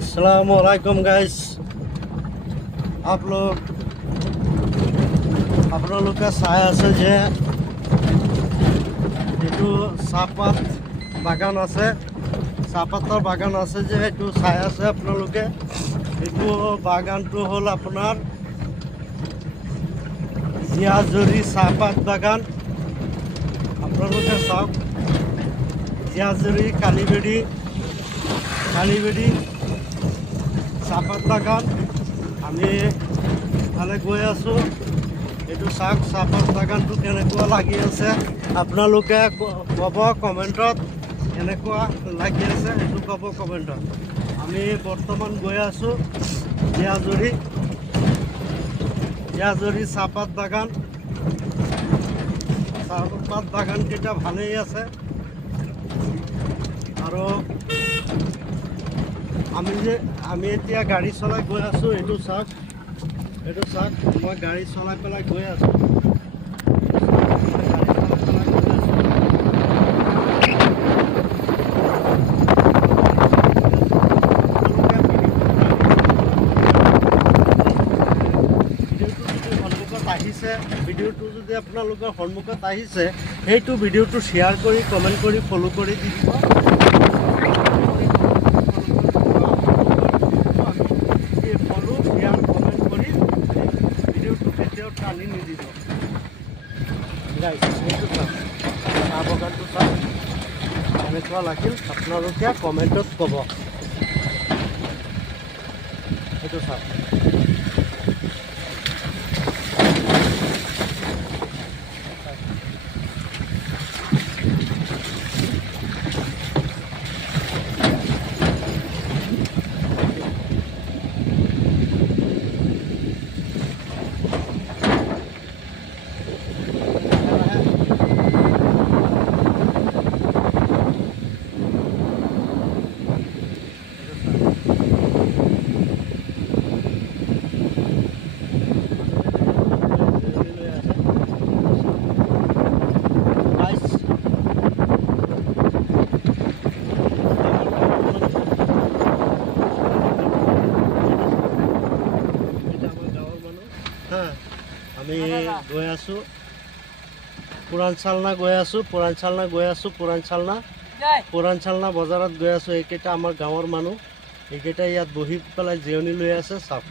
अस्सलामुअलैकुम गाइस। आप लोग का চাই আছে যে এইটো চাহপাত বাগান আছে, চাহপাতৰ বাগান আছে যে এইটো চাই আছে আপোনালোকে। এইটো বাগানটো হ'ল আপোনাৰ জিয়াজুৰি চাহপাত বাগান। আপোনালোকে চাওক, জিয়াজুৰি কালিবেৰী চাহপাত বাগান। আমি ইফালে গৈ আছোঁ। এইটো চাওক চাহপাত বাগানটো কেনেকুৱা লাগি আছে, আপোনালোকে ক'ব কমেণ্টত। কেনেকুৱা লাগি আছে সেইটো ক'ব কমেণ্টত। আমি বৰ্তমান গৈ আছোঁ জিয়াজুৰি চাহপাত বাগান। চাহপাত বাগানকেইটা ভালেই আছে। আৰু আমি এতিয়া গাড়ী চলাই গৈ আছোঁ। এইটো চাওক মই গাড়ী চলাই পেলাই গৈ আছোঁ। ভিডিঅ'টো যদি আপোনালোকৰ সন্মুখত আহিছে, সেইটো ভিডিঅ'টো শ্বেয়াৰ কৰি কমেণ্ট কৰি ফ'ল' কৰি দি দিব। টানি নিদিব। সেইটো চাওক, চাহ বাগানটো চাওক কেনেকুৱা লাগিল আপোনালোকে কমেণ্টত ক'ব। সেইটো চাওক। আমি গৈ আছোঁ পুৰাণচালনা বজাৰত গৈ আছোঁ। এইকেইটা আমাৰ গাঁৱৰ মানুহ, এইকেইটা ইয়াত বহি পেলাই জিৰণি লৈ আছে। চাওক।